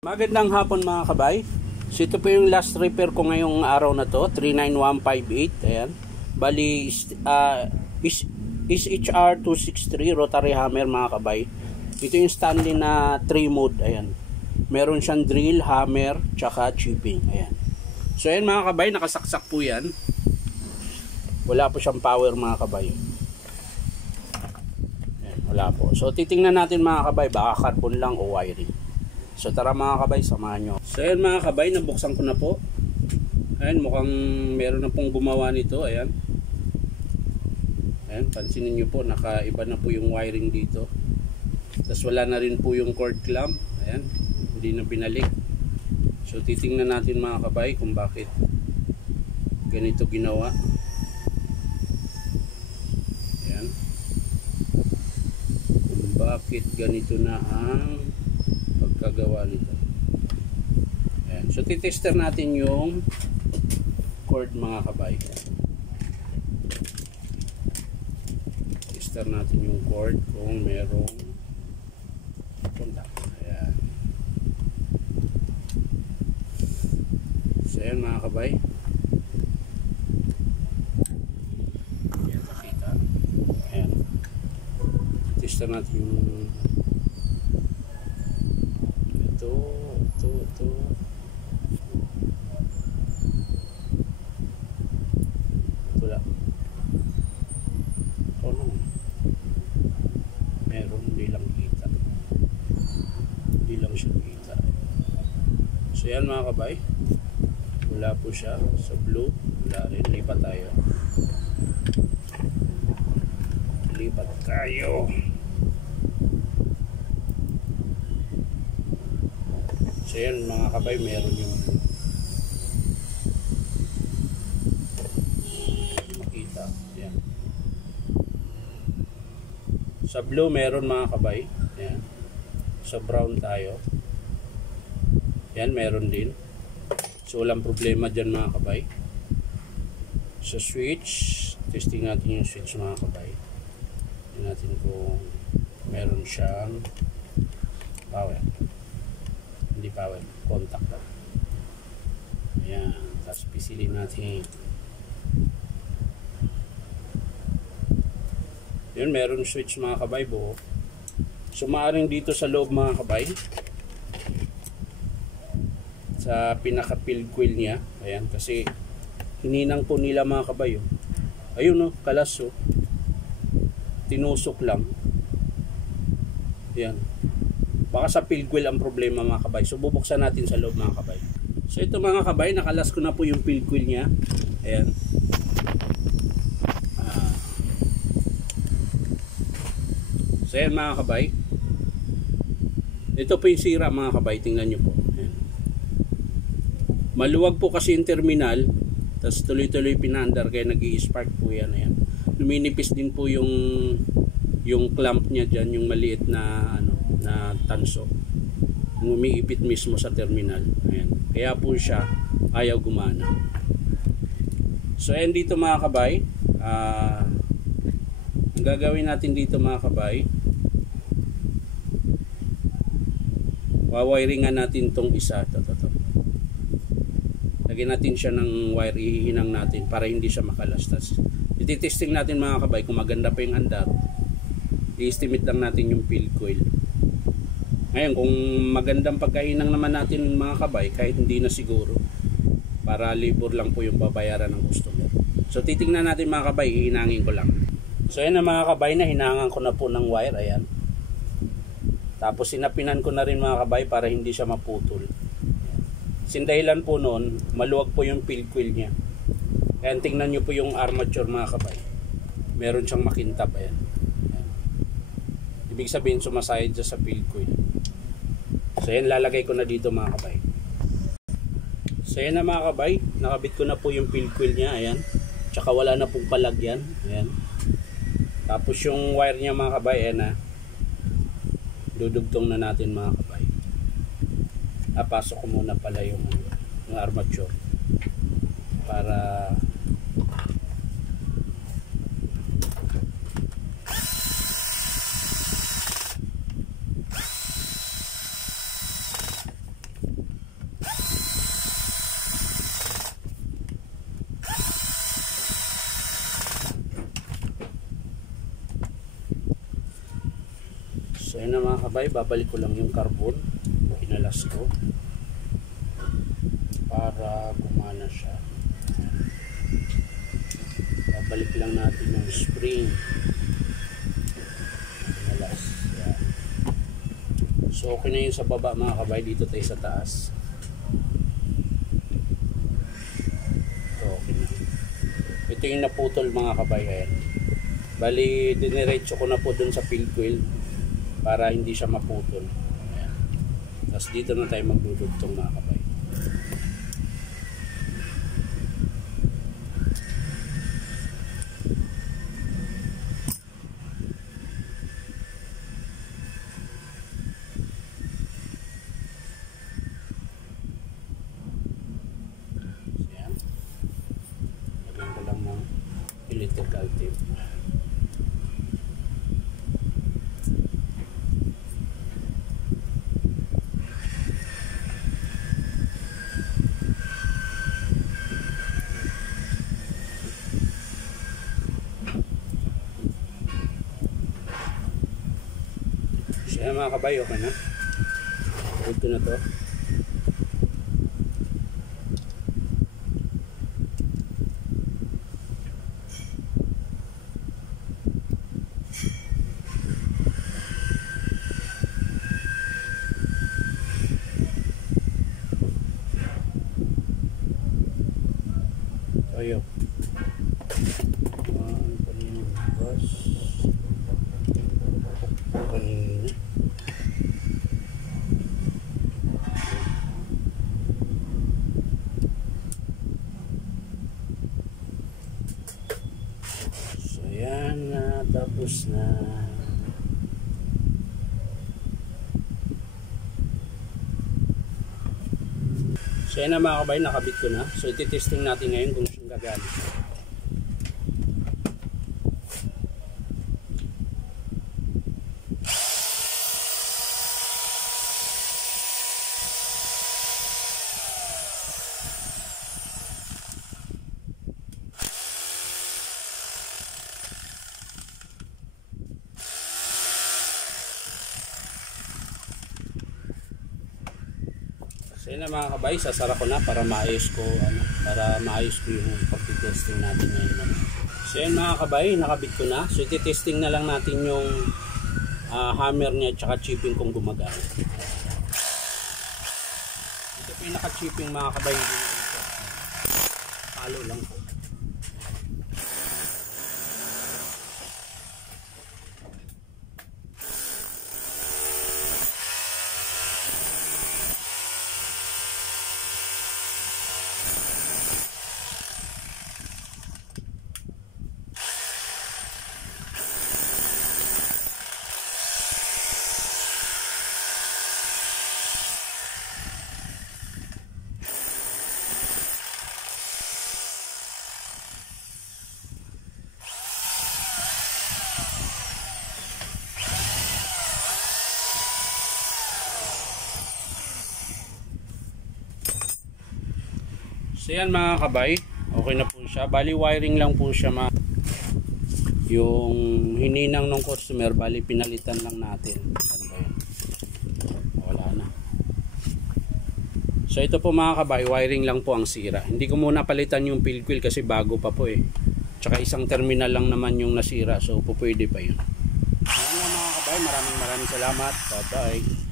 Magandang hapon mga kabay. So ito po yung last repair ko ngayong araw na to, 39158. Ayan. Bali is HR 263 rotary hammer mga kabay. Ito yung Stanley na 3 mode. Ayan. Meron siyang drill, hammer, tsaka chipping. Ayan. So ayan mga kabay, nakasaksak po yan. Wala po siyang power mga kabay. Ayan, wala po. So titingnan natin mga kabay, baka carbon lang o wiring. So tara mga kabay, samahan nyo. So ayan mga kabay, nabuksan ko na po. Ayan, mukhang meron na pong gumawa nito. Ayan. Ayan, pansinin nyo po, nakaiba na po yung wiring dito. Tapos wala na rin po yung cord clamp. Ayan, hindi na binalik. So titingnan natin mga kabay kung bakit ganito ginawa. Ayan. Kung bakit ganito na ang pagkagawa nito. Ayan. So titester natin yung cord mga kabay. Tester natin yung cord kung merong contact. Ayan. So ayan mga kabay. Ayan, makita. Ayan. Tester natin yung ito. Wala. Oh no. Meron, hindi lang kita. Hindi lang siya kita. So yan mga kabay. Wala po siya. Sa blue, wala rin. Lipat tayo. Lipat tayo. So yan mga kabay, meron yung makita. Yan. Sa blue meron mga kabay. Yan. Sa brown tayo. Yan, meron din. So walang problema dyan mga kabay. Sa switch, testing natin yung switch mga kabay. Tingnan natin kung meron siyang power. Hindi power, contact lang. Ayan, tapos pisilin natin. Yun, meron switch mga kabay buo. So maaaring dito sa loob mga kabay, sa pinaka field coil niya. Ayan, kasi hininang po nila mga kabay. Oh. Ayun oh, kalas oh. Tinusok lang. Ayan. Baka sa field coil ang problema mga kabay. So bubuksan natin sa loob mga kabay. So ito mga kabay, nakalas ko na po yung field coil niya. Ayan. So ayan mga kabay. Ito po yung sira mga kabay. Tingnan nyo po. Ayan. Maluwag po kasi yung terminal. Tapos tuloy-tuloy pinaandar kaya nag-i-spark po yan. Ayan. Luminipis din po yung clamp niya dyan. Yung maliit na na tanso, umiipit mismo sa terminal. Ayan. Kaya po siya ayaw gumana. So ayan dito mga kabay, ang gagawin natin dito mga kabay, wawiringan natin tong isa. Ito. Lagyan natin siya ng wire, ihihinang natin para hindi siya makalastas. Ititesting natin mga kabay kung maganda pa yung andar. I-estimate lang natin yung field coil. Ngayon, kung magandang pagkainang naman natin mga kabay, kahit hindi na siguro, para libur lang po yung babayaran ng customer. So titingnan natin mga kabay, hihinangin ko lang. So ayan na mga kabay, na hinangan ko na po ng wire. Ayan. Tapos sinapinan ko na rin mga kabay para hindi siya maputol. Sindahilan po noon, maluwag po yung field coil niya. Ayan, tingnan nyo po yung armature mga kabay. Meron siyang makintab. Ayan. Ibig sabihin sumasayad siya sa field coil. So yan, lalagay ko na dito mga kabay. So yan na mga kabay, nakabit ko na po yung field coil niya. Ayan. Tsaka wala na pong palagyan. Ayan. Tapos yung wire niya mga kabay, ayan na. Dudugtong na natin mga kabay. Pasok ko muna pala yung armature para So yun na mga kabay, babalik ko lang yung carbon, kinalas ko para gumana siya. Babalik lang natin yung spring, kinalas. Yan. So okay na yun sa baba mga kabay, dito tayo sa taas. So okay na. Ito yung naputol mga kabay. Ayan. Bali, diniretso ko na po dun sa field coil para hindi siya maputol. Ayan. Tapos dito na tayo magdudugtong mga kabay. Ayan. Lagyan ko lang ng electrical tape. Ayan mga kabay, okay na. Hold ko na to. Ayun. Kanina bus. Kanina. So yan na, tapos na. So yan na mga kabay, nakabit ko na. So ititesting natin ngayon kung saan gagamit. So yun na mga kabay, sasara ko na para maayos ko yung pagtitesting natin ngayon. So yun mga kabay, nakabit ko na. So ititesting na lang natin yung hammer niya at saka chipping kung gumagana. Ito po yung naka-chipping mga kabay. Palo lang po. So yan mga kabay, okay na po siya. Bali wiring lang po siya yung hininang ng customer, bali pinalitan lang natin. Ano ba yan? Wala na. So ito po mga kabay, wiring lang po ang sira. Hindi ko muna palitan yung field coil kasi bago pa po eh. Tsaka isang terminal lang naman yung nasira, so po pwede pa yun. Ayan mga kabay, maraming salamat. Bye bye.